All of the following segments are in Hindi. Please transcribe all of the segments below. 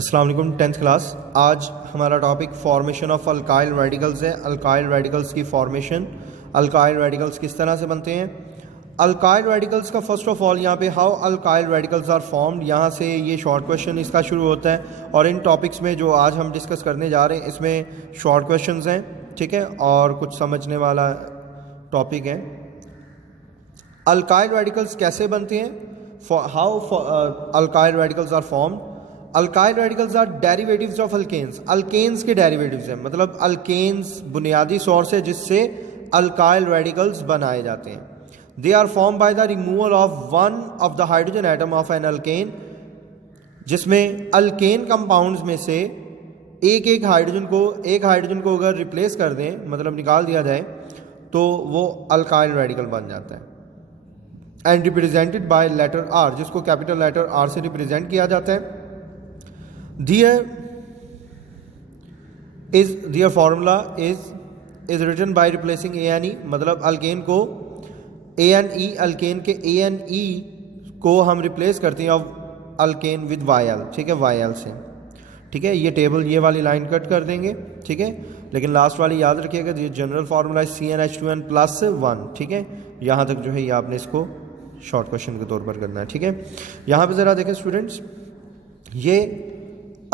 अस्सलाम वालेकुम। 10th class. आज हमारा topic formation of alkyl radicals है। अल्काइल रेडिकल्स की फॉर्मेशन, अल्काइल रेडिकल्स किस तरह से बनते हैं। अल्काइल रेडिकल्स का फर्स्ट ऑफ ऑल यहाँ पे how alkyl radicals are formed, यहाँ से ये शॉर्ट क्वेश्चन इसका शुरू होता है। और इन टॉपिक्स में जो आज हम डिस्कस करने जा रहे हैं इसमें शॉर्ट क्वेश्चंस हैं, ठीक है, और कुछ समझने वाला टॉपिक है। अल्काइल रेडिकल्स कैसे बनते हैं, how alkyl radicals are formed. Alkyl radicals are derivatives of alkanes. Alkanes के डेरिवेटिव्स हैं, मतलब अल्केन्स बुनियादी सोर्स है जिससे अल्काइल रेडिकल्स बनाए जाते हैं। They are form by the removal of one of the hydrogen atom of an alkane, जिसमें अल्केन कंपाउंड्स में से एक हाइड्रोजन को अगर रिप्लेस कर दें, मतलब निकाल दिया जाए, तो वो अल्काइल रेडिकल बन जाता है। And represented by letter R, जिसको कैपिटल लेटर आर से रिप्रेजेंट किया जाता है। Their formula is written by replacing ANE, मतलब अल्केन को ANE, अल्केन के ANE को हम रिप्लेस करते हैं ऑफ अल्केन विद YL, ठीक है, YL से, ठीक है। ये टेबल, ये वाली लाइन कट कर देंगे, ठीक है, लेकिन लास्ट वाली याद रखिएगा। ये जनरल फार्मूला CnH2n प्लस 1, ठीक है। यहाँ तक जो है ये आपने इसको शॉर्ट क्वेश्चन के तौर पर करना है, ठीक है। यहाँ पे ज़रा देखें स्टूडेंट्स, ये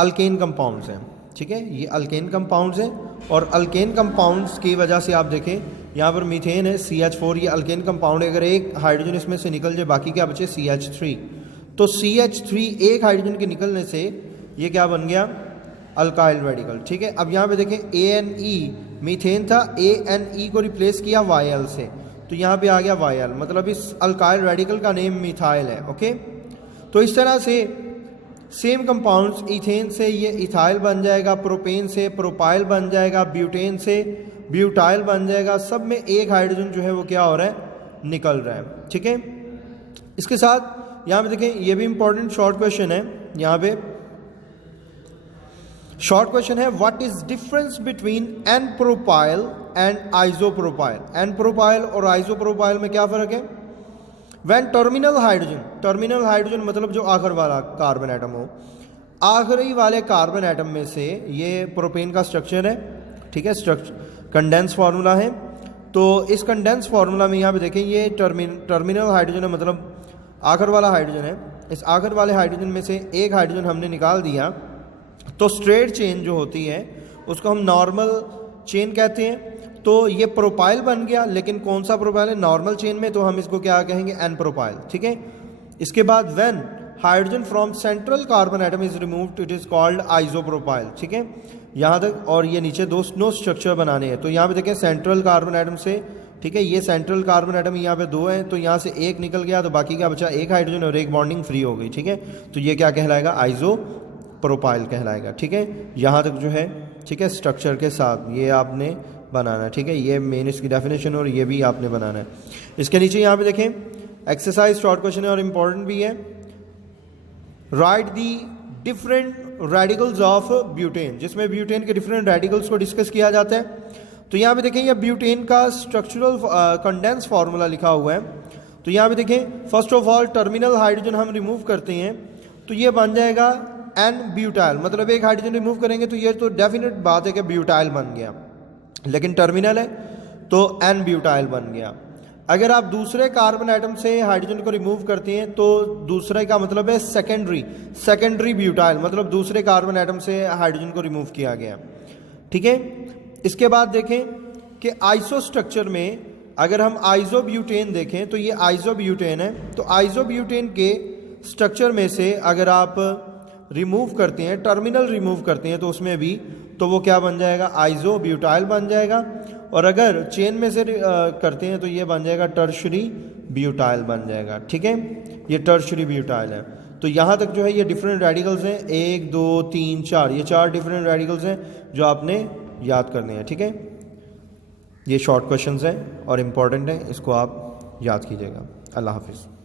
अल्केन कंपाउंड्स हैं, ठीक है, ये अल्केन कंपाउंड्स हैं। और अल्केन कंपाउंड्स की वजह से आप देखें यहाँ पर मीथेन है CH4, ये अल्केन कंपाउंड है। अगर एक हाइड्रोजन इसमें से निकल जाए, बाकी क्या बचे CH3, तो CH3 एक हाइड्रोजन के निकलने से ये क्या बन गया, अल्काइल रेडिकल, ठीक है। अब यहाँ पे देखें ANE, मीथेन था, ANE को रिप्लेस किया YL से, तो यहाँ पे आ गया YL, मतलब इस अल्काइल रेडिकल का नेम मिथाइल है, ओके। तो इस तरह से सेम कंपाउंड्स, इथेन से ये इथाइल बन जाएगा, प्रोपेन से प्रोपाइल बन जाएगा, ब्यूटेन से ब्यूटाइल बन जाएगा। सब में एक हाइड्रोजन जो है वो क्या हो रहा है, निकल रहा है, ठीक है। इसके साथ यहाँ पे देखें, ये भी इंपॉर्टेंट शॉर्ट क्वेश्चन है। यहाँ पे शॉर्ट क्वेश्चन है, what is difference between n propyl and isopropyl. N propyl और आइसोप्रोपाइल में क्या फ़र्क है। वैन टर्मिनल हाइड्रोजन मतलब जो आखिर वाला कार्बन एटम हो, आखिरी वाले कार्बन एटम में से ये प्रोपेन का स्ट्रक्चर है, ठीक है, कंडेंस फार्मूला है। तो इस कंडेंस फार्मूला में यहाँ पे देखें, ये टर्मिनल हाइड्रोजन है, मतलब आखिर वाला हाइड्रोजन है। इस आखिर वाले हाइड्रोजन में से एक हाइड्रोजन हमने निकाल दिया, तो स्ट्रेट चेन जो होती है उसको हम नॉर्मल चेन कहते हैं। तो ये प्रोपाइल बन गया, लेकिन कौन सा प्रोपाइल है, नॉर्मल चेन में, तो हम इसको क्या कहेंगे, एन प्रोपाइल, ठीक है। इसके बाद when hydrogen from central carbon atom is removed it is called isopropyl, ठीक है, यहाँ तक। और ये नीचे दो स्ट्रक्चर बनाने हैं, तो यहाँ पे देखें सेंट्रल कार्बन एटम से, ठीक है, ये सेंट्रल कार्बन एटम यहाँ पे दो हैं, तो यहाँ से एक निकल गया, तो बाकी क्या बचा, एक हाइड्रोजन और एक बॉन्डिंग फ्री हो गई, ठीक है। तो ये क्या कहलाएगा, आइसोप्रोपाइल कहलाएगा, ठीक है। यहाँ तक जो है, ठीक है, स्ट्रक्चर के साथ ये आपने बनाना है, ठीक है। ये मेन इसकी डेफिनेशन और ये भी आपने बनाना है। इसके नीचे यहाँ पे देखें एक्सरसाइज शॉर्ट क्वेश्चन है और इम्पोर्टेंट भी है। Right the different radicals of butane, जिसमें ब्यूटेन के डिफरेंट रेडिकल्स को डिस्कस किया जाता है। तो यहाँ पे देखें, यह ब्यूटेन का स्ट्रक्चरल कंडेंस फार्मूला लिखा हुआ है। तो यहाँ पे देखें, first of all terminal hydrogen हम रिमूव करते हैं, तो ये बन जाएगा एन ब्यूटाइल, मतलब एक हाइड्रोजन रिमूव करेंगे तो ये तो डेफिनेट बात है कि ब्यूटाइल बन गया, लेकिन टर्मिनल है तो एन ब्यूटाइल बन गया। अगर आप दूसरे कार्बन एटम से हाइड्रोजन को रिमूव करते हैं तो दूसरे का मतलब है सेकेंडरी ब्यूटाइल, मतलब दूसरे कार्बन एटम से हाइड्रोजन को रिमूव किया गया, ठीक है। इसके बाद देखें कि आइसो स्ट्रक्चर में अगर हम आइसोब्यूटेन देखें, तो ये आइसोब्यूटेन है, तो आइसोब्यूटेन के स्ट्रक्चर में से अगर आप रिमूव करते हैं, टर्मिनल रिमूव करते हैं, तो उसमें भी तो वो क्या बन जाएगा, आइसोब्यूटाइल बन जाएगा। और अगर चेन में से करते हैं तो ये बन जाएगा टर्शरी ब्यूटाइल बन जाएगा, ठीक है। ये टर्शरी ब्यूटाइल है। तो यहाँ तक जो है ये डिफरेंट रेडिकल्स हैं, 1 2 3 4, ये 4 डिफरेंट रेडिकल्स हैं जो आपने याद करने हैं, ठीक है। ये शॉर्ट क्वेश्चंस हैं और इम्पॉर्टेंट हैं, इसको आप याद कीजिएगा। अल्लाह हाफिज़।